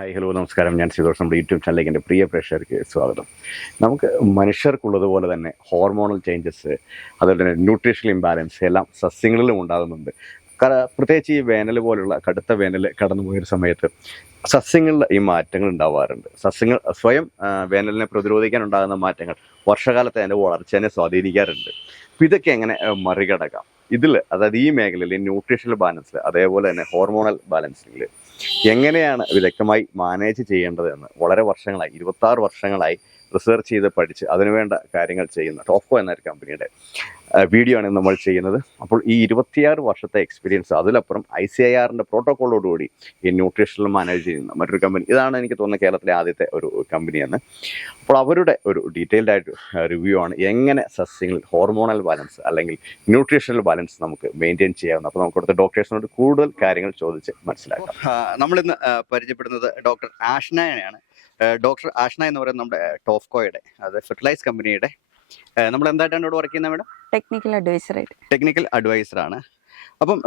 Hi hello നമസ്കാരം. ഞാൻ സിതോഷ് നമ്മുടെ യൂട്യൂബ് ചാനലിലേക്ക് എന്റെ പ്രിയ പ്രേക്ഷകർക്ക് സ്വാഗതം. നമുക്ക് മനുഷ്യർക്കുള്ളതുപോലെ തന്നെ ഹോർമോണൽ ചേഞ്ചസ് അതുപോലെ തന്നെ ന്യൂട്രീഷണൽ ഇംബാലൻസ് എല്ലാം സസ്യങ്ങളിലും ഉണ്ടാകുന്നുണ്ട്. പ്രത്യേകിച്ച് ഈ വേനൽ പോലുള്ള കടുത്ത വേനൽ കടന്നു പോയൊരു സമയത്ത് സസ്യങ്ങളിൽ ഈ മാറ്റങ്ങൾ ഉണ്ടാവാറുണ്ട്. സസ്യങ്ങൾ സ്വയം വേനലിനെ പ്രതിരോധിക്കാൻ ഉണ്ടാകുന്ന മാറ്റങ്ങൾ വർഷകാലത്തെ അതിന്റെ വളർച്ചേനെ സ്വാധീനിക്കാറുണ്ട്. അപ്പം ഇതൊക്കെ എങ്ങനെ മറികടക്കാം? ഇതിൽ അതായത് ഈ മേഖലയിൽ ന്യൂട്രീഷണൽ ബാലൻസിൽ അതേപോലെ തന്നെ ഹോർമോണൽ ബാലൻസിൽ എങ്ങനെയാണ് വിദഗ്ധമായി മാനേജ് ചെയ്യേണ്ടത് എന്ന് വളരെ വർഷങ്ങളായി ഇരുപത്തി ആറ് വർഷങ്ങളായി റിസർച്ച് ചെയ്ത് പഠിച്ച് അതിനുവേണ്ട കാര്യങ്ങൾ ചെയ്യുന്ന ടോഫോ എന്നൊരു കമ്പനിയുടെ വീഡിയോ ആണ് നമ്മൾ ചെയ്യുന്നത്. അപ്പോൾ ഈ ഇരുപത്തിയാറ് വർഷത്തെ എക്സ്പീരിയൻസ് അതിലപ്പുറം ഐ സി ഐ ആറിന്റെ പ്രോട്ടോക്കോളോടുകൂടി ഈ ന്യൂട്രീഷണൽ മാനേജ് ചെയ്യുന്ന മറ്റൊരു കമ്പനി ഇതാണ് എനിക്ക് തോന്നുന്നത് കേരളത്തിലെ ആദ്യത്തെ ഒരു കമ്പനിയെന്ന് അപ്പോൾ അവരുടെ ഒരു ഡീറ്റെയിൽഡ് ആയിട്ട് റിവ്യൂ ആണ് എങ്ങനെ സസ്യങ്ങളിൽ ഹോർമോണൽ ബാലൻസ് അല്ലെങ്കിൽ ന്യൂട്രീഷണൽ ബാലൻസ് നമുക്ക് മെയിന്റെയിൻ ചെയ്യാവുന്ന അപ്പോൾ നമുക്ക് ഇവിടുത്തെ ഡോക്ടേഴ്സിനോട് കൂടുതൽ കാര്യങ്ങൾ ചോദിച്ച് മനസ്സിലാക്കാം. നമ്മളിന്ന് പരിചയപ്പെടുന്നത് ഡോക്ടർ ആഷ്നയാണ് ഡോക്ടർ ആഷ്ന എന്ന് പറയുന്ന നമ്മുടെ ടോഫ്കോയുടെ അതായത് ഫെർട്ടിലൈസ് കമ്പനിയുടെ. നമ്മൾ എന്തായിട്ടാണ് ഇവിടെ വർക്ക് ചെയ്യുന്നത് മാഡം ടെക്നിക്കൽ അഡ്വൈസറായിട്ട് ടെക്നിക്കൽ അഡ്വൈസർ ആണ്. അപ്പം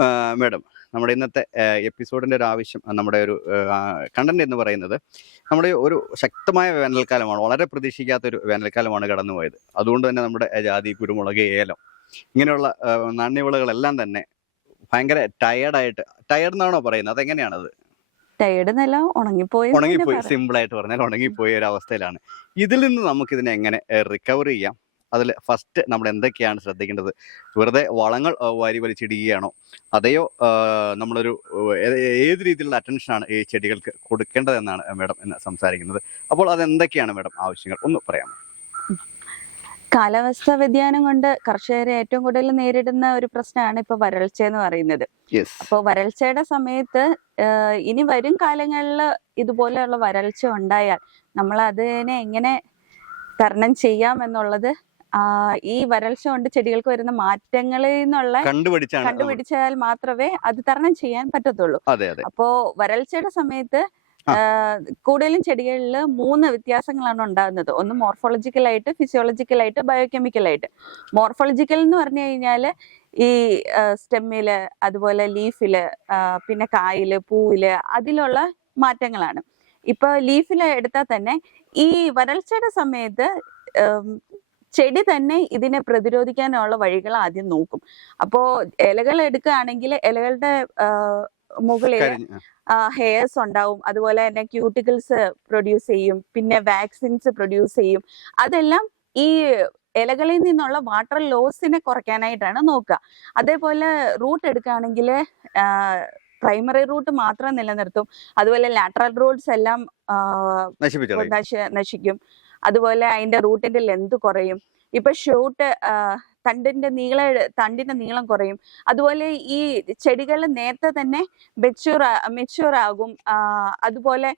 മാഡം നമ്മുടെ ഇന്നത്തെ എപ്പിസോഡിന്റെ ഒരു ആവശ്യം നമ്മുടെ ഒരു കണ്ടന്റ് എന്ന് പറയുന്നത് നമ്മുടെ ഒരു ശക്തമായ വേനൽക്കാലമാണ് വളരെ പ്രതീക്ഷിക്കാത്ത ഒരു വേനൽക്കാലമാണ് കടന്നുപോയത്. അതുകൊണ്ട് തന്നെ നമ്മുടെ ജാതി കുരുമുളക് ഏലം ഇങ്ങനെയുള്ള നാണ്യവിളകളെല്ലാം തന്നെ ഭയങ്കര ടയർഡായിട്ട് ടയർഡ് എന്നാണോ പറയുന്നത്? അതെങ്ങനെയാണത്? ടയേർഡ് എന്നല്ല ഉണങ്ങിപ്പോയി ഉണങ്ങിപ്പോയി സിമ്പിൾ ആയിട്ട് പറഞ്ഞാൽ ഉണങ്ങിപ്പോയ ഒരു അവസ്ഥയിലാണ്. ഇതിൽ നിന്ന് നമുക്ക് ഇതിനെ എങ്ങനെ റിക്കവർ ചെയ്യാം? അതിൽ ഫസ്റ്റ് നമ്മൾ എന്തൊക്കെയാണ് ശ്രദ്ധിക്കേണ്ടത്? വെറുതെ വളങ്ങൾ വാരി വലിച്ചിടുകയാണോ? അതെയോ നമ്മളൊരു ഏത് രീതിയിലുള്ള അറ്റൻഷനാണ് ഈ ചെടികൾക്ക് കൊടുക്കേണ്ടതെന്നാണ് മാഡം സംസാരിക്കുന്നത്. അപ്പോൾ അത് എന്തൊക്കെയാണ് മാഡം ആവശ്യങ്ങൾ? ഒന്ന് പറയാമോ? കാലാവസ്ഥാ വ്യതിയാനം കൊണ്ട് കർഷകരെ ഏറ്റവും കൂടുതൽ നേരിടുന്ന ഒരു പ്രശ്നമാണ് ഇപ്പൊ വരൾച്ച എന്ന് പറയുന്നത്. അപ്പോൾ വരൾച്ചയുടെ സമയത്ത് ഇനി വരും കാലങ്ങളിൽ ഇതുപോലെയുള്ള വരൾച്ച ഉണ്ടായാൽ നമ്മൾ അതിനെ എങ്ങനെ തരണം ചെയ്യാം എന്നുള്ളത് ഈ വരൾച്ച കൊണ്ട് ചെടികൾക്ക് വരുന്ന മാറ്റങ്ങളിൽ നിന്നുള്ള കണ്ടുപിടിച്ചാൽ മാത്രമേ അത് തരണം ചെയ്യാൻ പറ്റത്തുള്ളൂ. അപ്പോ വരൾച്ചയുടെ സമയത്ത് കൂടുതലും ചെടികളിൽ മൂന്ന് വ്യത്യാസങ്ങളാണ് ഉണ്ടാകുന്നത്. ഒന്ന് മോർഫോളജിക്കൽ ആയിട്ട് ഫിസിയോളജിക്കൽ ആയിട്ട് ബയോകെമിക്കൽ ആയിട്ട് മോർഫോളജിക്കൽ എന്ന് പറഞ്ഞു കഴിഞ്ഞാൽ ഈ സ്റ്റെമ്മിൽ അതുപോലെ ലീഫിൽ പിന്നെ കായിൽ പൂവിൽ അതിലുള്ള മാറ്റങ്ങളാണ്. ഇപ്പൊ ലീഫിൽ എടുത്താൽ തന്നെ ഈ വരൾച്ചയുടെ സമയത്ത് ചെടി തന്നെ ഇതിനെ പ്രതിരോധിക്കാനുള്ള വഴികൾ ആദ്യം നോക്കും. അപ്പോ ഇലകൾ എടുക്കുകയാണെങ്കിൽ ഇലകളുടെ മുകളിൽ ഹെയർസ് ഉണ്ടാവും. അതുപോലെ തന്നെ ക്യൂട്ടിക്കിൾസ് പ്രൊഡ്യൂസ് ചെയ്യും. പിന്നെ വാക്സിൻസ് പ്രൊഡ്യൂസ് ചെയ്യും. അതെല്ലാം ഈ ഇലകളിൽ നിന്നുള്ള വാട്ടർ ലോസിനെ കുറയ്ക്കാനായിട്ടാണ് നോക്കുക. അതേപോലെ റൂട്ട് എടുക്കുകയാണെങ്കിൽ പ്രൈമറി റൂട്ട് മാത്രം നിലനിർത്തും. അതുപോലെ ലാറ്ററൽ റൂട്ട്സ് എല്ലാം നശിക്കും. അതുപോലെ അതിന്റെ റൂട്ടിന്റെ ലെന്ത് കുറയും. ഇപ്പൊ ഷൂട്ട് തണ്ടിന്റെ നീള തണ്ടിന്റെ നീളം കുറയും. അതുപോലെ ഈ ചെടികൾ നേരത്തെ തന്നെ മെച്യൂർ മെച്യൂർ ആകും. അതുപോലെ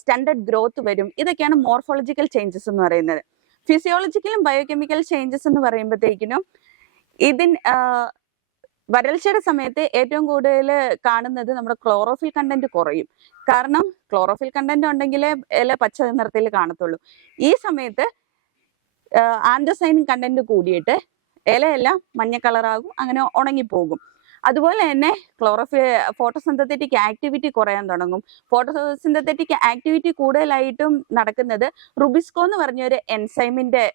സ്റ്റാൻഡേർഡ് ഗ്രോത്ത് വരും. ഇതൊക്കെയാണ് മോർഫോളജിക്കൽ ചേഞ്ചസ് എന്ന് പറയുന്നത്. ഫിസിയോളജിക്കലും ബയോകെമിക്കൽ ചേഞ്ചസ് എന്ന് പറയുമ്പോഴത്തേക്കിനും ഇതിൻ വരൾച്ചയുടെ സമയത്ത് ഏറ്റവും കൂടുതൽ കാണുന്നത് നമ്മുടെ ക്ലോറോഫിൽ കണ്ടന്റ് കുറയും. കാരണം ക്ലോറോഫിൽ കണ്ടന്റ് ഉണ്ടെങ്കിലേ ഇല പച്ച നിറത്തിൽ കാണത്തുള്ളൂ. ഈ സമയത്ത് ആൻഡോസൈൻ കണ്ടന്റ് കൂടിയിട്ട് ഇലയെല്ലാം മഞ്ഞ കളറാകും അങ്ങനെ ഉണങ്ങിപ്പോകും. അതുപോലെ തന്നെ ക്ലോറോഫിൽ ഫോട്ടോസിന്തറ്റിക് ആക്ടിവിറ്റി കുറയാൻ തുടങ്ങും. ഫോട്ടോസിന്തറ്റിക് ആക്ടിവിറ്റി കൂടുതലായിട്ടും നടക്കുന്നത് റുബിസ്കോ എന്ന് പറഞ്ഞ ഒരു എൻസൈമിന്റെ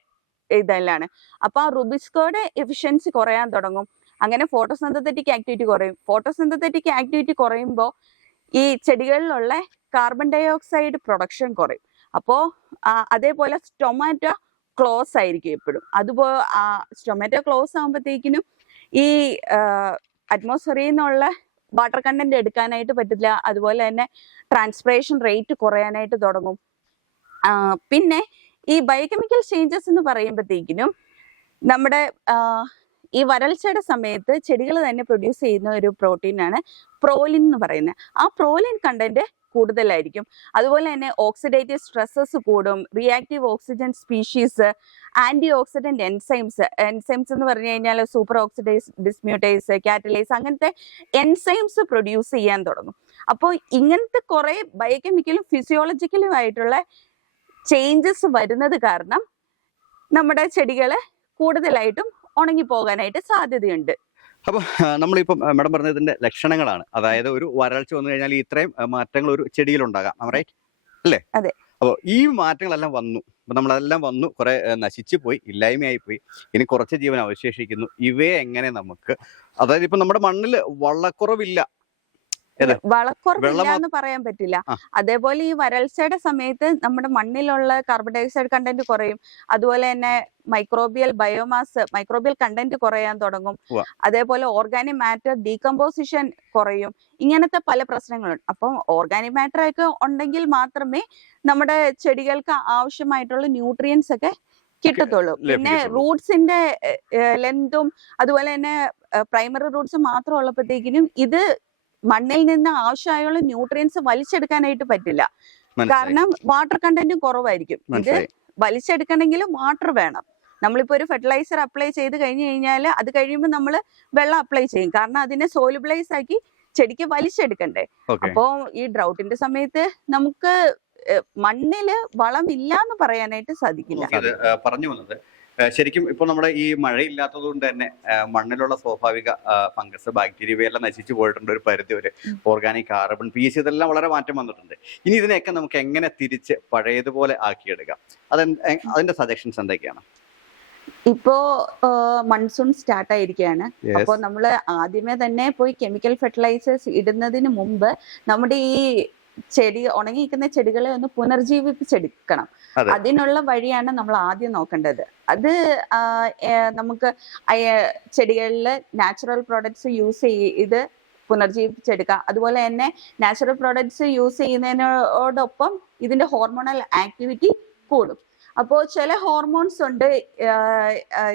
അപ്പൊ ആ റുബിസ്കോയുടെ എഫിഷ്യൻസി കുറയാൻ തുടങ്ങും. അങ്ങനെ ഫോട്ടോസിന്തറ്റിക് ആക്ടിവിറ്റി കുറയും. ഫോട്ടോസിന്തറ്റിക് ആക്ടിവിറ്റി കുറയുമ്പോൾ ഈ ചെടികളിലുള്ള കാർബൺ ഡൈ ഓക്സൈഡ് പ്രൊഡക്ഷൻ കുറയും. അപ്പോൾ അതേപോലെ സ്റ്റൊമാറ്റോ ക്ലോസ് ആയിരിക്കും എപ്പോഴും. അതുപോലെ ആ സ്റ്റൊമാറ്റോ ക്ലോസ് ആകുമ്പോഴത്തേക്കിനും ഈ അറ്റ്മോസ്ഫിയറിൽ നിന്നുള്ള വാട്ടർ കണ്ടന്റ് എടുക്കാനായിട്ട് പറ്റില്ല. അതുപോലെ തന്നെ ട്രാൻസ്പിറേഷൻ റേറ്റ് കുറയാനായിട്ട് തുടങ്ങും. പിന്നെ ഈ ബയോകെമിക്കൽ ചേഞ്ചസ് എന്ന് പറയുമ്പോഴത്തേക്കിനും നമ്മുടെ ഈ വരൾച്ചയുടെ സമയത്ത് ചെടികൾ തന്നെ പ്രൊഡ്യൂസ് ചെയ്യുന്ന ഒരു പ്രോട്ടീനാണ് പ്രോലിൻ എന്ന് പറയുന്നത്. ആ പ്രോലിൻ കണ്ടന്റ് കൂടുതലായിരിക്കും. അതുപോലെ തന്നെ ഓക്സിഡേറ്റീവ് സ്ട്രെസ്സസ് കൂടും reactive oxygen species antioxidant enzymes enzymes എന്ന് പറഞ്ഞു കഴിഞ്ഞാൽ സൂപ്പർ ഓക്സിഡൈസ് ഡിസ്മ്യൂട്ടൈസ് കാറ്റലൈസ് അങ്ങനത്തെ എൻസൈംസ് പ്രൊഡ്യൂസ് ചെയ്യാൻ തുടങ്ങും. അപ്പോൾ ഇങ്ങനത്തെ കുറെ ബയോകെമിക്കലും ഫിസിയോളജിക്കലും ആയിട്ടുള്ള ചേഞ്ചസ് വരുന്നത് കാരണം നമ്മുടെ ചെടികൾ കൂടുതലായിട്ടും ഉണങ്ങി പോകാനായിട്ട് സാധ്യതയുണ്ട്. അപ്പൊ ആ, നമ്മളിപ്പം മേഡം മാഡം പറഞ്ഞതിന്റെ ലക്ഷണങ്ങളാണ്. അതായത് ഒരു വരൾച്ച വന്നു കഴിഞ്ഞാൽ ഇത്രയും മാറ്റങ്ങൾ ഒരു ചെടിയിൽ ഉണ്ടാകാം റൈറ്റ് അല്ലേ? അതെ. അപ്പോൾ ഈ മാറ്റങ്ങളെല്ലാം വന്നു. അപ്പൊ നമ്മളതെല്ലാം വന്നു കുറെ നശിച്ചു പോയി ഇല്ലായ്മയായി പോയി. ഇനി കുറച്ച് ജീവൻ അവശേഷിക്കുന്നു. ഇവയെ എങ്ങനെ നമുക്ക് അതായത് ഇപ്പൊ നമ്മുടെ മണ്ണിൽ വള്ളക്കുറവില്ല? വളക്കുറവില്ല എന്ന് പറയാൻ പറ്റില്ല. അതേപോലെ ഈ വരൾച്ചയുടെ സമയത്ത് നമ്മുടെ മണ്ണിലുള്ള കാർബൺ ഡയോക്സൈഡ് കണ്ടന്റ് കുറയും. അതുപോലെ തന്നെ മൈക്രോബിയൽ ബയോമാസ് മൈക്രോബിയൽ കണ്ടന്റ് കുറയാൻ തുടങ്ങും. അതേപോലെ ഓർഗാനിക് മാറ്റർ ഡീകമ്പോസിഷൻ കുറയും. ഇങ്ങനത്തെ പല പ്രശ്നങ്ങളുണ്ട് അപ്പം ഓർഗാനിക് മാറ്റർ ഒക്കെ ഉണ്ടെങ്കിൽ മാത്രമേ നമ്മുടെ ചെടികൾക്ക് ആവശ്യമായിട്ടുള്ള ന്യൂട്രിയൻസ് ഒക്കെ കിട്ടത്തുള്ളൂ. പിന്നെ റൂട്ട്സിന്റെ ലെന്തും അതുപോലെ തന്നെ പ്രൈമറി റൂട്ട്സ് മാത്രം ഉള്ളപ്പോഴത്തേക്കിനും ഇത് മണ്ണിൽ നിന്ന് ആവശ്യമായുള്ള ന്യൂട്രിയൻസ് വലിച്ചെടുക്കാനായിട്ട് പറ്റില്ല. കാരണം വാട്ടർ കണ്ടന്റും കുറവായിരിക്കും. ഇത് വലിച്ചെടുക്കണമെങ്കിൽ വാട്ടർ വേണം. നമ്മളിപ്പോ ഒരു ഫെർട്ടിലൈസർ അപ്ലൈ ചെയ്ത് കഴിഞ്ഞു കഴിഞ്ഞാൽ അത് കഴിയുമ്പോൾ നമ്മൾ വെള്ളം അപ്ലൈ ചെയ്യും. കാരണം അതിനെ സോലുബിളൈസ് ആക്കി ചെടിക്ക് വലിച്ചെടുക്കണ്ടേ. അപ്പോൾ അപ്പോ ഈ ഡ്രൗട്ടിന്റെ സമയത്ത് നമുക്ക് മണ്ണിൽ വളമില്ല എന്ന് പറയാനായിട്ട് സാധിക്കില്ല. പറഞ്ഞു വന്നത്. ശരിക്കും ഇപ്പോൾ നമ്മുടെ ഈ മഴയില്ലാത്തത് കൊണ്ട് തന്നെ മണ്ണിലുള്ള സ്വാഭാവിക ഫംഗസ് ബാക്ടീരിയ ഇവയെല്ലാം നശിച്ചു പോയിട്ടുണ്ട് ഒരു പരിധി വരെ. ഓർഗാനിക് കാർബൺ പി എച്ച് ഇതെല്ലാം വളരെ മാറ്റം വന്നിട്ടുണ്ട്. ഇനി ഇതിനെയൊക്കെ നമുക്ക് എങ്ങനെ തിരിച്ച് പഴയതുപോലെ ആക്കിയെടുക്കാം? അത് അതിന്റെ സജഷൻസ് എന്തൊക്കെയാണ്? ഇപ്പോ മൺസൂൺ സ്റ്റാർട്ട് ആയിരിക്കുകയാണ് അപ്പോൾ നമ്മൾ ആദ്യമേ തന്നെ പോയി കെമിക്കൽ ഫെർട്ടിലൈസേഴ്സ് ഇടുന്നതിന് മുമ്പ് നമ്മുടെ ഈ ചെടി ഉണങ്ങിയിരിക്കുന്ന ചെടികളെ ഒന്ന് പുനർജീവിപ്പിച്ചെടുക്കണം. അതെ. അതിനുള്ള വഴിയാണ് നമ്മൾ ആദ്യം നോക്കേണ്ടത്. അത് നമുക്ക് ചെടികളിൽ ചെടികളിൽ നാച്ചുറൽ പ്രോഡക്ട്സ് യൂസ് ചെയ്ത് പുനർജീവിപ്പിച്ചെടുക്കാം. അതുപോലെ തന്നെ നാച്ചുറൽ പ്രോഡക്ട്സ് യൂസ് ചെയ്യുന്നതിനോടൊപ്പം ഇതിന്റെ ഹോർമോണൽ ആക്ടിവിറ്റി കൂടും. അപ്പോൾ ചില ഹോർമോൺസ് ഉണ്ട്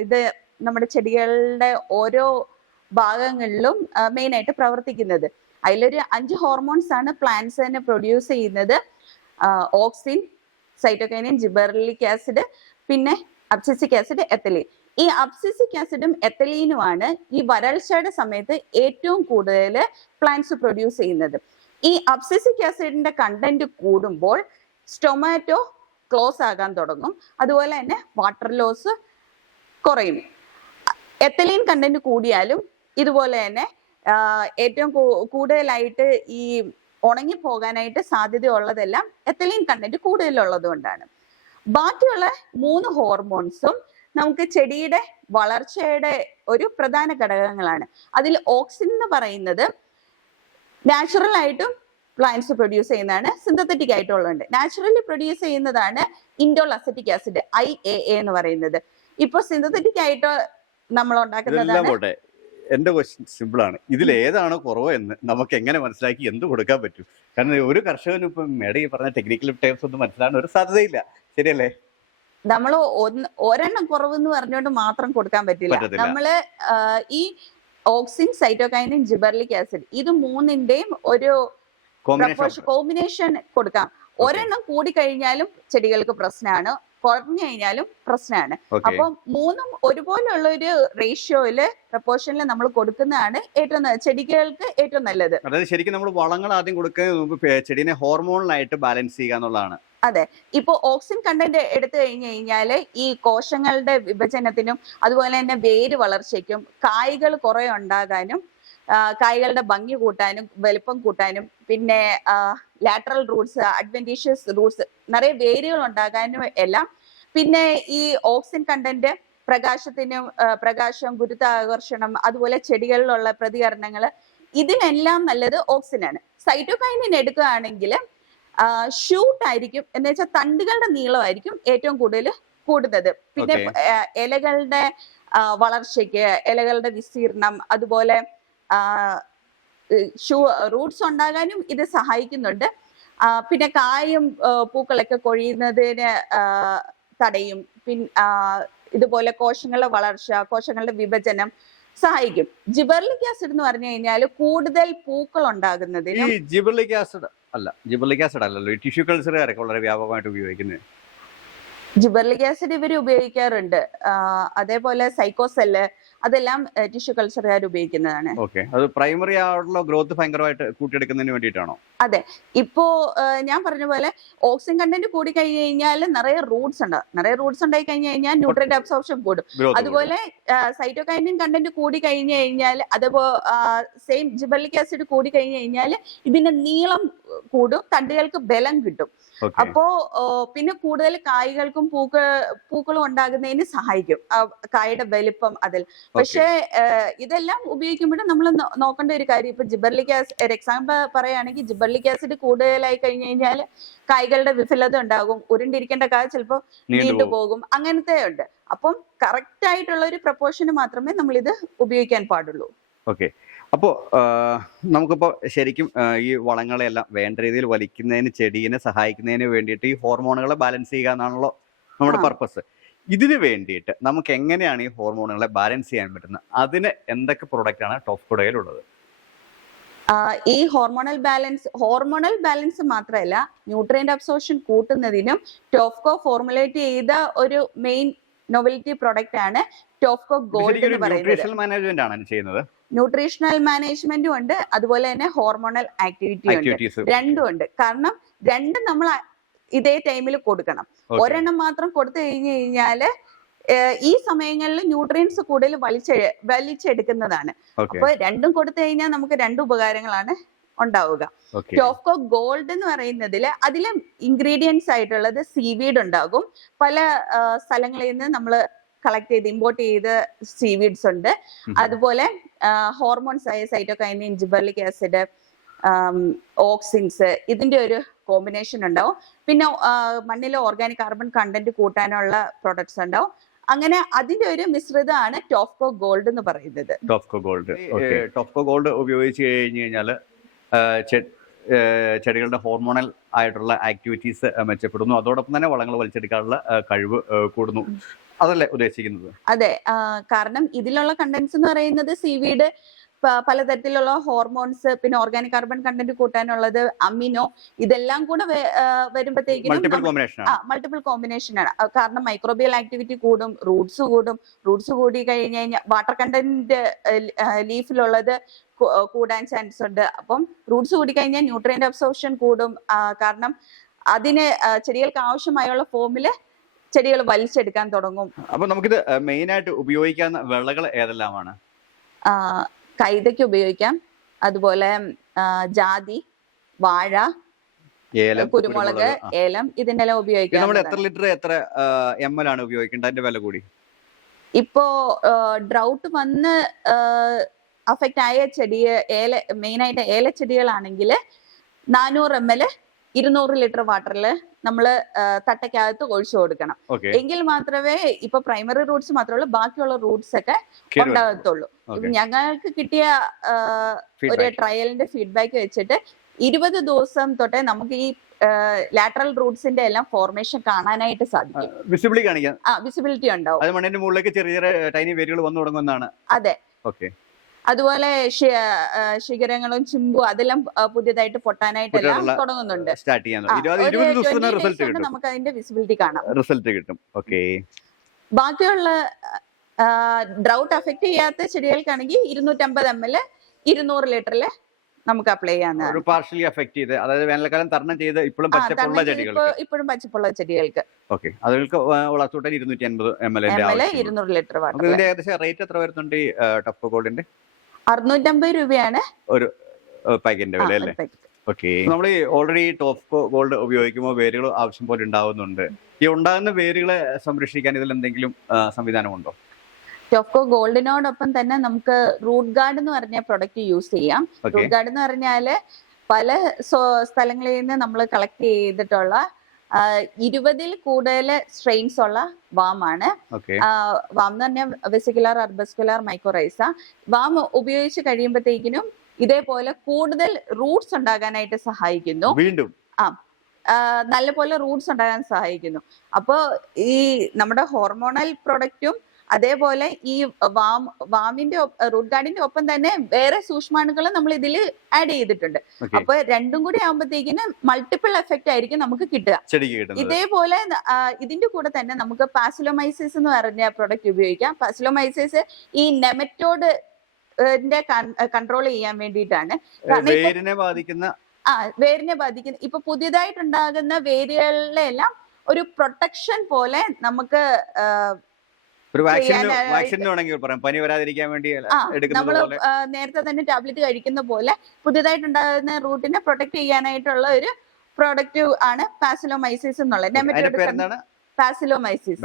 ഇത് നമ്മുടെ ചെടികളുടെ ഓരോ ഭാഗങ്ങളിലും മെയിനായിട്ട് പ്രവർത്തിക്കുന്നത്. അതിലൊരു അഞ്ച് ഹോർമോൺസ് ആണ് പ്ലാന്റ്സ് തന്നെ പ്രൊഡ്യൂസ് ചെയ്യുന്നത്. ഓക്സിൻ സൈറ്റോകൈനിൻ ജിബർലിക് ആസിഡ് പിന്നെ അബ്സിസിക് ആസിഡ് എത്തലീൻ ഈ അബ്സിസിക് ആസിഡും എത്തലീനുമാണ് ഈ വരൾച്ചയുടെ സമയത്ത് ഏറ്റവും കൂടുതൽ പ്ലാന്റ്സ് പ്രൊഡ്യൂസ് ചെയ്യുന്നത്. ഈ അബ്സിസിക് ആസിഡിന്റെ കണ്ടന്റ് കൂടുമ്പോൾ സ്റ്റൊമാറ്റോ ക്ലോസ് ആകാൻ തുടങ്ങും. അതുപോലെ തന്നെ വാട്ടർ ലോസ് കുറയും. എത്തലീൻ കണ്ടന്റ് കൂടിയാലും ഇതുപോലെ തന്നെ ഏറ്റവും കൂടുതലായിട്ട് ഈ ഉണങ്ങി പോകാനായിട്ട് സാധ്യതയുള്ളതെല്ലാം എത്തലീൻ കണ്ടന്റ് കൂടുതലുള്ളത് കൊണ്ടാണ് ബാക്കിയുള്ള മൂന്ന് ഹോർമോൺസും നമുക്ക് ചെടിയുടെ വളർച്ചയുടെ ഒരു പ്രധാന ഘടകങ്ങളാണ്. അതിൽ ഓക്സിൻ എന്ന് പറയുന്നത് നാച്ചുറൽ ആയിട്ടും പ്ലാന്റ്സ് പ്രൊഡ്യൂസ് ചെയ്യുന്നതാണ് സിന്തത്തറ്റിക് ആയിട്ടുള്ളതുണ്ട്. നാച്ചുറലി പ്രൊഡ്യൂസ് ചെയ്യുന്നതാണ് indole acetic acid I A എന്ന് പറയുന്നത്. ഇപ്പൊ സിന്തറ്റിക് ആയിട്ട് നമ്മൾ ഉണ്ടാക്കുന്നതാണ് എന്റെ ക്വസ്റ്റ്യൻ സിമ്പിൾ ആണ്. ഇതിൽ ഏതാണ് കുറവ് എന്ന് നമുക്ക് എങ്ങനെ മനസ്സിലാക്കി എന്ത് കൊടുക്കാൻ പറ്റും? കാരണം ഒരു കർഷകനും ഇപ്പം മേഡം ഈ പറഞ്ഞ ടെക്നിക്കൽ ടേംസ് ഒന്നും മനസ്സിലാകാൻ ഒരു സാധ്യതയില്ല. ശരിയല്ലേ? നമ്മൾ ഒന്ന് ഒരെണ്ണം കുറവെന്ന് പറഞ്ഞുകൊണ്ട് മാത്രം കൊടുക്കാൻ പറ്റില്ല. നമ്മൾ ഈ ഓക്സിൻ സൈറ്റോകൈനിൻ ജിബർലിക് ആസിഡ് ഇത് മൂന്നിന്റെയും ഒരു കോമ്പിനേഷൻ കോമ്പിനേഷൻ കൊടുക്കാം. ഒരെണ്ണം കൂടി കഴിഞ്ഞാലും ചെടികൾക്ക് പ്രശ്നമാണ്. കുറഞ്ഞു കഴിഞ്ഞാലും പ്രശ്നമാണ്. അപ്പൊ മൂന്നും ഒരുപോലുള്ള ഒരു റേഷ്യോയിൽ പ്രപ്പോർഷനിൽ നമ്മൾ കൊടുക്കുന്നതാണ് ഏറ്റവും നല്ലത്. ചെടികൾക്ക് ഏറ്റവും നല്ലത്. അതായത് ശരിക്കും നമ്മൾ വളങ്ങൾ ആദ്യം കൊടുക്കുന്നത് ചെടീനെ ഹോർമോണലായിട്ട് ബാലൻസ് ചെയ്യുക എന്നുള്ളതാണ്. അതെ. ഇപ്പൊ ഓക്സിജൻ കണ്ടന്റ് എടുത്തു കഴിഞ്ഞു കഴിഞ്ഞാൽ ഈ കോശങ്ങളുടെ വിഭജനത്തിനും അതുപോലെ തന്നെ വേര് വളർച്ചയ്ക്കും കായ്കൾ കുറെ ഉണ്ടാകാനും കായ്കളുടെ ഭംഗി കൂട്ടാനും വലിപ്പം കൂട്ടാനും പിന്നെ ലാറ്ററൽ റൂട്ട്സ് അഡ്വന്റീഷ്യസ് റൂട്ട്സ് നിറയെ വേരുകൾ ഉണ്ടാകാനും എല്ലാം. പിന്നെ ഈ ഓക്സിജൻ കണ്ടന്റ് പ്രകാശത്തിനും പ്രകാശം ഗുരുത്വാകർഷണം അതുപോലെ ചെടികളിലുള്ള പ്രതികരണങ്ങൾ ഇതിനെല്ലാം നല്ലത് ഓക്സിജൻ ആണ്. സൈറ്റോകൈനിൻ എടുക്കുകയാണെങ്കിൽ ഷൂട്ട് ആയിരിക്കും. എന്ന് വെച്ചാൽ തണ്ടുകളുടെ നീളമായിരിക്കും ഏറ്റവും കൂടുതൽ കൂടുന്നത്. പിന്നെ ഇലകളുടെ വളർച്ചയ്ക്ക് ഇലകളുടെ വിസ്തീർണം അതുപോലെ ഷൂ റൂട്ട്സ് ഉണ്ടാകാനും ഇത് സഹായിക്കുന്നുണ്ട്. പിന്നെ കായും പൂക്കളൊക്കെ കൊഴിയുന്നതിന് തടയും പിൻ ഇതുപോലെ കോശങ്ങളുടെ വളർച്ച കോശങ്ങളുടെ വിഭജനം സഹായിക്കും. ജിബർലിക് ആസിഡ് എന്ന് പറഞ്ഞു കഴിഞ്ഞാൽ കൂടുതൽ പൂക്കൾ ഈ ഉണ്ടാകുന്നതിനും ജിബർലിക് ആസിഡ് അല്ല ജിബർലിക് ആസിഡ് അല്ലല്ലോ ഈ ടിഷ്യൂ കൾച്ചറുകാരൊക്കെ വളരെ വ്യാപകമായിട്ട് ഉപയോഗിക്കുന്നത് ജിബർലിക് ആസിഡ് ഇവർ ഉപയോഗിക്കാറുണ്ട്. അതേപോലെ സൈക്കോസെല്ല് അതെല്ലാം ടിഷ്യൂ കൾച്ചറുകാർ ഉപയോഗിക്കുന്നതാണ്. ഓക്കെ. അത് പ്രൈമറി ആയിട്ടുള്ള ഗ്രോത്ത് ഭയങ്കരമായിട്ട് കൂട്ടിയെടുക്കുന്നതിന് വേണ്ടിയിട്ടാണോ? അതെ. ഇപ്പോ ഞാൻ പറഞ്ഞ പോലെ ഓക്സിജൻ കണ്ടന്റ് കൂടി കഴിഞ്ഞു കഴിഞ്ഞാൽ നിറയെ റൂട്ട്സ് ഉണ്ട്. നിറയെ റൂട്ട്സ് ഉണ്ടായി കഴിഞ്ഞു കഴിഞ്ഞാൽ ന്യൂട്രിയന്റ് അബ്സോർപ്ഷൻ കൂടും. അതുപോലെ സൈറ്റോകൈനിൻ കണ്ടന്റ് കൂടി കഴിഞ്ഞു കഴിഞ്ഞാൽ അതുപോലെ സെയിം ജിബലിക് ആസിഡ് കൂടി കഴിഞ്ഞു കഴിഞ്ഞാൽ ഇതിന്റെ നീളം കൂടും തണ്ടുകൾക്ക് ബലം കിട്ടും. അപ്പോ പിന്നെ കൂടുതൽ കായ്കൾക്കും പൂക്കൾ പൂക്കളും ഉണ്ടാകുന്നതിന് സഹായിക്കും. കായയുടെ വലിപ്പം അതിൽ. പക്ഷേ ഇതെല്ലാം ഉപയോഗിക്കുമ്പോഴും നമ്മൾ നോക്കേണ്ട ഒരു കാര്യം ഇപ്പൊ ജിബർലിക് ആസിഡ് ഒരു എക്സാമ്പിൾ പറയുകയാണെങ്കിൽ ജിബർലിക് ആസിഡ് കൂടുതലായി കഴിഞ്ഞു കഴിഞ്ഞാൽ കായ്കളുടെ വിഫലത ഉണ്ടാകും ഉരുണ്ടിരിക്കേണ്ട കായ ചിലപ്പോൾ നീണ്ടുപോകും. പോകും അങ്ങനത്തെ ഉണ്ട്. അപ്പം കറക്റ്റ് ആയിട്ടുള്ള ഒരു പ്രപ്പോർഷന് മാത്രമേ നമ്മൾ ഇത് ഉപയോഗിക്കാൻ പാടുള്ളൂ. ഓക്കെ. അപ്പോൾ നമുക്കിപ്പോൾ ശരിക്കും ഈ വളങ്ങളെല്ലാം വേണ്ട രീതിയിൽ വലിക്കുന്നതിന് ചെടീനെ സഹായിക്കുന്നതിന് വേണ്ടിയിട്ട് ഈ ഹോർമോണുകളെ ബാലൻസ് ചെയ്യുക എന്നാണല്ലോ നമ്മുടെ. പർപ്പസ് ഇതിന് വേണ്ടിയിട്ട് നമുക്ക് എങ്ങനെയാണ് ഈ ഹോർമോണുകളെ ബാലൻസ് ചെയ്യാൻ പറ്റുന്നത്? അതിന് എന്തൊക്കെ പ്രൊഡക്റ്റ് ആണ് ടോപ്പ് കുടയിലുള്ളത് ഈ ഹോർമോണൽ ബാലൻസ് ഹോർമോണൽ ബാലൻസ് മാത്രമല്ല ന്യൂട്രിയന്റ് അബ്സോർഷൻ കൂട്ടുന്നതിനും ടോഫ്കോ ഫോർമുലേറ്റ് ചെയ്ത ഒരു മെയിൻ നൊവലിറ്റി പ്രൊഡക്റ്റ് ആണ് ടോഫ്കോ ഗോൾഡ് എന്ന് പറയുന്നത്. ന്യൂട്രീഷണൽ മാനേജ്മെന്റ് ആണ് ചെയ്യുന്നത്. ന്യൂട്രീഷണൽ മാനേജ്മെന്റും ഉണ്ട് അതുപോലെ തന്നെ ഹോർമോണൽ ആക്ടിവിറ്റി ഉണ്ട്. രണ്ടും ഉണ്ട്. കാരണം രണ്ടും നമ്മൾ ഇതേ ടൈമിൽ കൊടുക്കണം. ഒരെണ്ണം മാത്രം കൊടുത്തു കഴിഞ്ഞു കഴിഞ്ഞാൽ ഈ സമയങ്ങളിൽ ന്യൂട്രിയൻസ് കൂടുതൽ വലിച്ച വലിച്ചെടുക്കുന്നതാണ്. അപ്പൊ രണ്ടും കൊടുത്തു കഴിഞ്ഞാൽ നമുക്ക് രണ്ട് ഉപകാരങ്ങളാണ് ഉണ്ടാവുക. ടോഫ്കോ ഗോൾഡ് എന്ന് പറയുന്നതിൽ അതിലെ ഇൻഗ്രീഡിയൻസ് ആയിട്ടുള്ളത് സീവീഡ് ഉണ്ടാകും. പല സ്ഥലങ്ങളിൽ നിന്ന് നമ്മൾ കളക്ട് ചെയ്ത് ഇമ്പോർട്ട് ചെയ്ത സീവീഡ്സ് ഉണ്ട്. അതുപോലെ ഹോർമോൺസ് ആയ സൈറ്റോകൈനിൻ ജിബർലിക് ആസിഡ് ഓക്സിൻസ് ഇതിന്റെ ഒരു കോമ്പിനേഷൻ ഉണ്ടാവും. പിന്നെ മണ്ണിലെ ഓർഗാനിക് കാർബൺ കണ്ടന്റ് കൂട്ടാനുള്ള പ്രൊഡക്ട്സ് ഉണ്ടാവും. അങ്ങനെ അതിന്റെ ഒരു മിശ്രിതമാണ് ടോഫ്കോ ഗോൾഡ് എന്ന് പറയുന്നത്. ടോഫ്കോ ഗോൾഡ് ടോഫ്കോ ടോപ്കോ ഗോൾഡ് ഉപയോഗിച്ച് കഴിഞ്ഞു കഴിഞ്ഞാൽ ചെടികളുടെ ഹോർമോണൽ ആയിട്ടുള്ള ആക്ടിവിറ്റീസ് മെച്ചപ്പെടുന്നു. അതോടൊപ്പം തന്നെ വളങ്ങൾ വലിച്ചെടുക്കാനുള്ള കഴിവ് കൂടുന്നു. അതല്ലേ ഉദ്ദേശിക്കുന്നത്? അതെ കാരണം ഇതിലുള്ള കണ്ടന്റ്സ് എന്ന് പറയുന്നത് സീവീഡ് പലതരത്തിലുള്ള ഹോർമോൺസ് പിന്നെ ഓർഗാനിക് കാർബൺ കണ്ടന്റ് കൂട്ടാനുള്ളത് അമിനോ ഇതെല്ലാം കൂടെ വരുമ്പോഴത്തേക്കും മൾട്ടിപ്പിൾ കോമ്പിനേഷൻ ആണ്. കാരണം മൈക്രോബിയൽ ആക്ടിവിറ്റി കൂടും റൂട്ട്സ് കൂടും. റൂട്ട്സ് കൂടി കഴിഞ്ഞ് കഴിഞ്ഞാൽ വാട്ടർ കണ്ടന്റ് ലീഫിലുള്ളത് കൂടാൻ ചാൻസ് ഉണ്ട്. അപ്പം റൂട്ട്സ് കൂടി കഴിഞ്ഞാൽ ന്യൂട്രിയന്റ് അബ്സോർപ്ഷൻ കൂടും. കാരണം അതിന് ചെടികൾക്ക് ആവശ്യമായുള്ള ഫോമിൽ ചെടികൾ വലിച്ചെടുക്കാൻ തുടങ്ങും. അപ്പൊ നമുക്കിത് മെയിൻ ആയിട്ട് ഉപയോഗിക്കാൻ വിളകൾ ഏതെല്ലാമാണ്? കൈതയ്ക്ക് ഉപയോഗിക്കാം. അതുപോലെ ജാതി വാഴ കുരുമുളക് ഏലം ഇതിനെല്ലാം ഇത് ഉപയോഗിക്കാം നമ്മൾ എത്ര ലിറ്റർ എത്ര എം എൽ ആണ് ഉപയോഗിക്കേണ്ടത്? അതിന്റെ വില കൂടി. ഇപ്പോ ഡ്രൗട്ട് വന്ന് അഫക്റ്റ് ആയ ചെടി ഏല മെയിൻ ആയിട്ട് ഏലച്ചെടികളാണെങ്കിൽ നാനൂറ് എം എൽ ഇരുന്നൂറ് ലിറ്റർ വാട്ടറിൽ നമ്മൾ തട്ടയ്ക്കകത്ത് ഒഴിച്ചു കൊടുക്കണം. എങ്കിൽ മാത്രമേ ഇപ്പൊ പ്രൈമറി റൂട്ട്സ് മാത്രമേ ഉള്ളൂ ബാക്കിയുള്ള റൂട്ട്സ് ഒക്കെ ഉണ്ടാകത്തുള്ളൂ. ഞങ്ങൾക്ക് കിട്ടിയ ഒരു ട്രയലിന്റെ ഫീഡ്ബാക്ക് വെച്ചിട്ട് ഇരുപത് ദിവസം തൊട്ടേ നമുക്ക് ഈ ലാറ്ററൽ റൂട്ട്സിന്റെ എല്ലാം ഫോർമേഷൻ കാണാനായിട്ട് സാധിക്കും. വിസിബിലിറ്റി കാണിക്കാം. ആ വിസിബിലിറ്റി ഉണ്ടാവും. അത് മണ്ണിന്റെ മുകളിലേക്ക് ചെറിയ ചെറിയ ടൈനി വേരുകൾ വന്നു തുടങ്ങുന്നതാണ് അതെ. ഓക്കെ. അതുപോലെ ശിഖരങ്ങളും ചിമ്പും അതെല്ലാം പുതിയതായിട്ട് പൊട്ടാനായിട്ടെല്ലാം തുടങ്ങുന്നുണ്ട്. സ്റ്റാർട്ട് ചെയ്യാൻ ആ, ഇരുപത് ഒരു ഇരുപത് ദിവസത്തിന് 20 days റിസൾട്ട് കിട്ടും. നമുക്ക് അതിന്റെ വിസിബിലിറ്റി കാണാം. റിസൾട്ട് കിട്ടും. ഓക്കെ ബാക്കിയുള്ള ഡ്രൗട്ട് അഫക്ട് ചെയ്യാത്ത ചെടികൾക്കാണെങ്കിൽ ഇരുന്നൂറ്റമ്പത് എം എൽ ഇരുന്നൂറ് ലിറ്ററിൽ നമുക്ക് അപ്ലൈ ചെയ്യാവുന്നതാണ്. പാർഷ്യലി അഫക്ട് ചെയ്ത് അതായത് വേനൽക്കാലം തരണം ചെയ്ത് ഇപ്പോഴും പച്ചപ്പുള്ള ചെടികൾ ചെടികൾക്ക്. ഇപ്പോഴും പച്ചപ്പുള്ള ചെടികൾക്ക്. ഓക്കെ അതുകൾക്ക് വളർത്തൂട്ടാൻ ഇരുന്നൂറ്റി അൻപത് എം എൽ ഇരുന്നൂറ് ലിറ്റർ വാട്ടർ ഏകദേശം റേറ്റ് എത്ര വരുന്നുണ്ട് ഈ ടഫ് ഗോൾഡിന്റെ അറുന്നൂറ്റമ്പത് രൂപയാണ് ഒരു പാക്കറ്റിന്റെ വില അല്ലേ. ഓക്കെ നമ്മൾ ഓൾറെഡി ടോപ്പ് ഗോൾഡ് ഉപയോഗിക്കുമ്പോൾ വേരുകൾ ആവശ്യം പോലെ ഉണ്ടാവുന്നുണ്ട്. ഈ ഉണ്ടാകുന്ന വേരുകളെ സംരക്ഷിക്കാൻ ഇതിൽ എന്തെങ്കിലും സംവിധാനമുണ്ടോ? ടൊഫ്കോ ഗോൾഡിനോടൊപ്പം തന്നെ നമുക്ക് റൂട്ട് ഗാർഡ് എന്ന് പറഞ്ഞ പ്രൊഡക്റ്റ് യൂസ് ചെയ്യാം. റൂട്ട് ഗാർഡ് എന്ന് പറഞ്ഞാൽ പല സ്ഥലങ്ങളിൽ നിന്ന് നമ്മൾ കളക്ട് ചെയ്തിട്ടുള്ള ഇരുപതിൽ കൂടുതൽ സ്ട്രെയിൻസ് ഉള്ള വാമാണ് ആണ്. വാം എന്ന് പറഞ്ഞാൽ വെസിക്കുലാർ അർബസ്കുലാർ മൈക്രോറൈസ വാം ഉപയോഗിച്ച് കഴിയുമ്പോഴത്തേക്കിനും ഇതേപോലെ കൂടുതൽ റൂട്ട്സ് ഉണ്ടാകാനായിട്ട് സഹായിക്കുന്നു. വീണ്ടും. ആ, നല്ലപോലെ റൂട്ട്സ് ഉണ്ടാകാൻ സഹായിക്കുന്നു. അപ്പോൾ ഈ നമ്മുടെ ഹോർമോണൽ പ്രൊഡക്റ്റും അതേപോലെ ഈ വാം വാമിന്റെ റൂട്ട് ഗാർഡിന്റെ ഒപ്പം തന്നെ വേറെ സൂക്ഷ്മാണുക്കളും നമ്മൾ ഇതിൽ ആഡ് ചെയ്തിട്ടുണ്ട്. അപ്പൊ രണ്ടും കൂടി ആകുമ്പോഴത്തേക്കിന് മൾട്ടിപ്പിൾ എഫക്റ്റ് ആയിരിക്കും നമുക്ക് കിട്ടുക. ഇതേപോലെ ഇതിന്റെ കൂടെ തന്നെ നമുക്ക് പാസിലോമൈസിസ് എന്ന് പറഞ്ഞ പ്രൊഡക്റ്റ് ഉപയോഗിക്കാം. പാസിലോമൈസിസ് ഈ നെമറ്റോഡ് കൺട്രോൾ ചെയ്യാൻ വേണ്ടിയിട്ടാണ്. വേരിനെ ബാധിക്കുന്ന ആ വേരിനെ ബാധിക്കുന്ന ഇപ്പൊ പുതിയതായിട്ടുണ്ടാകുന്ന വേരുകളിലെ എല്ലാം ഒരു പ്രൊട്ടക്ഷൻ പോലെ നമുക്ക് ഒരു പറയാം. പനി വരാതിരിക്കാൻ വേണ്ടി നമ്മൾ നേരത്തെ തന്നെ ടാബ്ലറ്റ് കഴിക്കുന്ന പോലെ പുതിയതായിട്ടുണ്ടാകുന്ന റൂട്ടിനെ പ്രൊട്ടക്ട് ചെയ്യാനായിട്ടുള്ള ഒരു പ്രോഡക്റ്റ് ആണ് പാസിലോമൈസിസ് എന്നുള്ളത്. പാസിലോമൈസിസ്.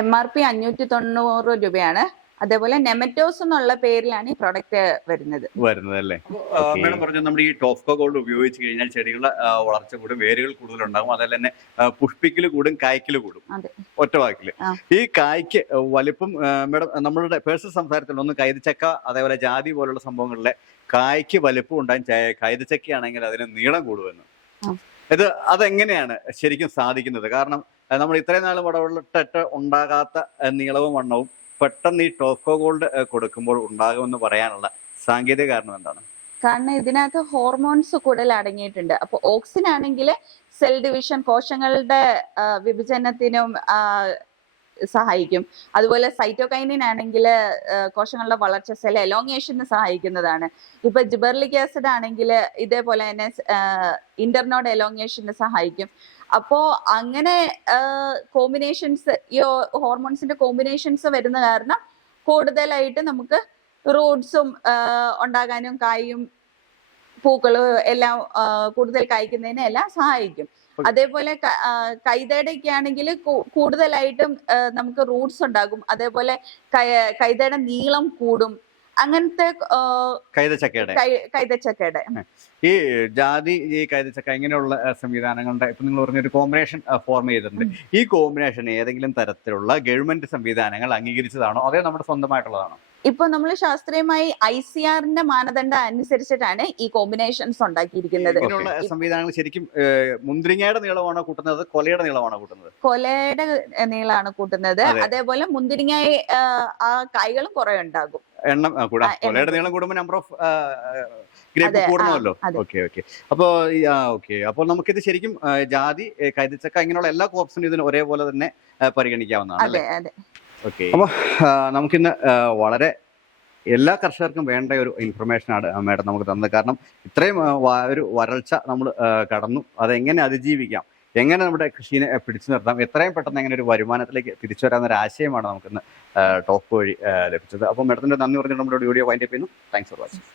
എം ആർ പി അഞ്ഞൂറ്റി തൊണ്ണൂറ് രൂപയാണ്. അതേപോലെ നെമറ്റോസ് എന്നുള്ള പേരിലാണ് ഈ പ്രൊഡക്റ്റ് വരുന്നത്. വരുന്നത് അല്ലേ. മേഡം പറഞ്ഞു നമ്മുടെ ഈ ടോഫ്കോ ഗോൾഡ് ഉപയോഗിച്ച് കഴിഞ്ഞാൽ ചെടികളുടെ വളർച്ച കൂടും വേരുകൾ കൂടുതൽ ഉണ്ടാകും അതേപോലെ തന്നെ പുഷ്പിക്കൽ കൂടും കായ്ക്കൽ കൂടും. അതെ. ഒറ്റ വാക്കിൽ. ഈ കായ്ക്ക് വലിപ്പം മേഡം നമ്മളുടെ പേഴ്സണൽ സംസാരത്തിൽ ഒന്ന് കൈതച്ചക്ക അതേപോലെ ജാതി പോലുള്ള സംഭവങ്ങളിലെ കായ്ക്ക് വലിപ്പം ഉണ്ടാകും കൈതച്ചക്കയാണെങ്കിൽ അതിന് നീളം കൂടുമെന്ന്. ഇത് അതെങ്ങനെയാണ് ശരിക്കും സാധിക്കുന്നത്? കാരണം നമ്മൾ ഇത്രയും നാൾ ഇടപെട്ടിട്ട് ഉണ്ടാകാത്ത നീളവും വണ്ണവും പെട്ടെന്ന് ഈ ടോക്കോ ഗോൾഡ് കൊടുക്കുമ്പോൾ ഉണ്ടാകുമെന്ന് പറയാനുള്ള സാങ്കേതിക കാരണം എന്താണ്? കാരണം ഇതിനകത്ത് ഹോർമോൺസ് കൂടുതൽ അടങ്ങിയിട്ടുണ്ട്. അപ്പൊ ഓക്സിൻ ആണെങ്കിൽ സെൽ ഡിവിഷൻ കോശങ്ങളുടെ വിഭജനത്തിനും സഹായിക്കും. അതുപോലെ സൈറ്റോകൈനിൻ ആണെങ്കിൽ കോശങ്ങളുടെ വളർച്ച സെൽ എലോങ്ങേഷന് സഹായിക്കുന്നതാണ്. ഇപ്പൊ ജിബർലിക് ആസിഡ് ആണെങ്കിൽ ഇതേപോലെ തന്നെ ഇന്റർനോഡ് എലോങ്ങേഷന് സഹായിക്കും. അപ്പോ അങ്ങനെ കോമ്പിനേഷൻസ് ഈ ഹോർമോൺസിന്റെ കോമ്പിനേഷൻസ് വരുന്ന കാരണം കൂടുതലായിട്ട് നമുക്ക് റൂട്ട്സും ഉണ്ടാകാനും കായും പൂക്കളും എല്ലാം കൂടുതൽ കായ്ക്കുന്നതിനെ എല്ലാം സഹായിക്കും. അതേപോലെ ക- ആ, കൈതയുടെ ഒക്കെ ആണെങ്കിൽ കൂടുതലായിട്ടും നമുക്ക് റൂട്ട്സ് ഉണ്ടാകും. അതേപോലെ കൈതയുടെ നീളം കൂടും. അങ്ങനത്തെ കൈതച്ചക്കയുടെ. കൈതച്ചക്കയുടെ. ഈ ജാതി ഈ കൈതച്ചക്ക ഇങ്ങനെയുള്ള സംവിധാനങ്ങളുടെ ഇപ്പൊ നിങ്ങൾ പറഞ്ഞൊരു കോമ്പിനേഷൻ ഫോം ചെയ്തിട്ടുണ്ട്. ഈ കോമ്പിനേഷൻ ഏതെങ്കിലും തരത്തിലുള്ള ഗവൺമെന്റ് സംവിധാനങ്ങൾ അംഗീകരിച്ചതാണോ? അതോ നമ്മുടെ സ്വന്തമായിട്ടുള്ളതാണോ? ഇപ്പൊ നമ്മൾ ശാസ്ത്രീയമായി ഐ സി ആറിന്റെ മാനദണ്ഡം അനുസരിച്ചിട്ടാണ് ഈ കോമ്പിനേഷൻസ് ഉണ്ടാക്കിയിരിക്കുന്നത്. സംവിധാനങ്ങൾ ശരിക്കും മുന്തിരിങ്ങയുടെ നീളമാണോ കൂട്ടുന്നത് കൊലയുടെ നീളമാണോ കൂട്ടുന്നത്? കൊലയുടെ നീളാണ് കൂട്ടുന്നത്. അതേപോലെ മുന്തിരിങ്ങ ആ കായ്കളും കുറെ ഉണ്ടാകും. എണ്ണം കൂടാ. കൊലയുടെ നീളം കൂടുമ്പോൾ നമ്പർ ഓഫ് ഗ്രേപ്പ് കൂടണമല്ലോ. ഓക്കെ ഓക്കെ അപ്പോ ഓക്കെ അപ്പോൾ നമുക്കിത് ശരിക്കും ജാതി കൈതച്ചക്ക ഇങ്ങനെയുള്ള എല്ലാ കോപ്സിനും ഇതിന് ഒരേപോലെ തന്നെ പരിഗണിക്കാവുന്നതാണ് അല്ലേ? അതെ അതെ. ഓക്കെ അപ്പോൾ നമുക്കിന്ന് വളരെ എല്ലാ കർഷകർക്കും വേണ്ട ഒരു ഇൻഫർമേഷൻ ആണ് മാഡം നമുക്ക് തന്നത്. കാരണം ഇത്രയും ഒരു വരൾച്ച നമ്മൾ കടന്നു. അതെങ്ങനെ അതിജീവിക്കാം? എങ്ങനെ നമ്മുടെ കൃഷിനെ പിടിച്ചു നിർത്താം? എത്രയും പെട്ടെന്ന് എങ്ങനെ ഒരു വരുമാനത്തിലേക്ക് തിരിച്ചു വരാമെന്നൊരു ആശയമാണ് നമുക്കിന്ന് ടോപ്പ് വഴി ലഭിച്ചത്. അപ്പോൾ മേഡത്തിന്റെ നന്ദി പറഞ്ഞിട്ട് നമ്മുടെ വീഡിയോ വൈൻഡപ്പ് ചെയ്യുന്നു. Thanks for watching